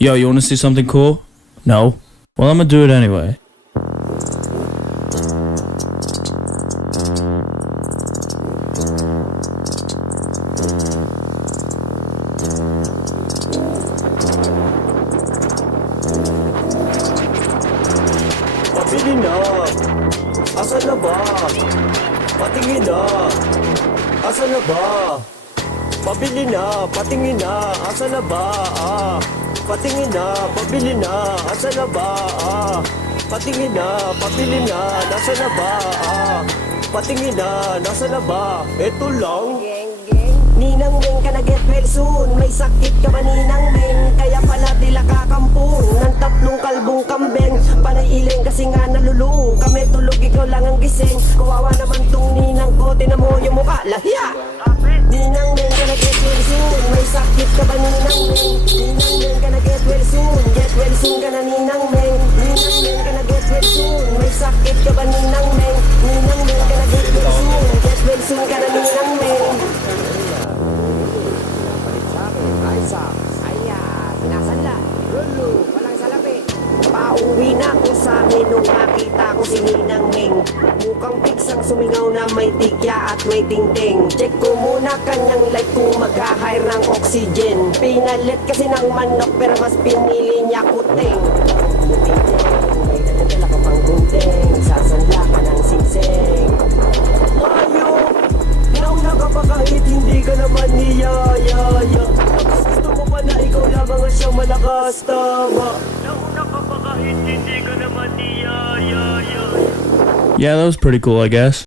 Yo, you wanna see something cool? No? Well, I'm gonna do it anyway. Pabili na! Asan na ba? Patingin na! Asan na ba? Pabili na! Patingin na! Asan na ba? Patingin na! Pabili na! Asan na ba? Patingin na! Pabili na! Nasaan na ba? Patingin na! Nasaan na ba? Eto lang! Ninang Meng ka na get well soon. May sakit ka ba Ninang Meng? Kaya pala tila kakampung ng tatlong kalbong kambeng. Panay iling kasi nga nalulung. Kami tulog ikaw lang ang gising. Kawawa naman tong ninang ko. Tinan mo yung mukha lahiya. Ninang Meng ka na get well soon. May sakit ka ba Ninang Meng? Ninang Meng ka na get well soon. Get well soon ka na Ninang Meng. Ninang Meng ka na get well soon. May sakit ka ba Ninang Meng? Ninang Meng ka na get well soon. Get well soon ka na Ninang Meng. Pauwi na ko sa amin nung makita ko si Ninang Meng. Mukhang piksang sumingaw na may tigya at may tingting. Check ko muna kanyang light kung mag-hire ng oxygen. Pinalit kasi ng manok pero mas pinili niya kuting. May dala-dala ka pang gunting. Sasanla ka ng singsing. Ayok! Nauna ka pa kahit hindi ka naman niyayaya. Tapos gusto mo pa na ikaw lamang ang siyang malakas, tama. Nauna ka pa kahit hindi ka naman niyayaya. Yeah, that was pretty cool, I guess.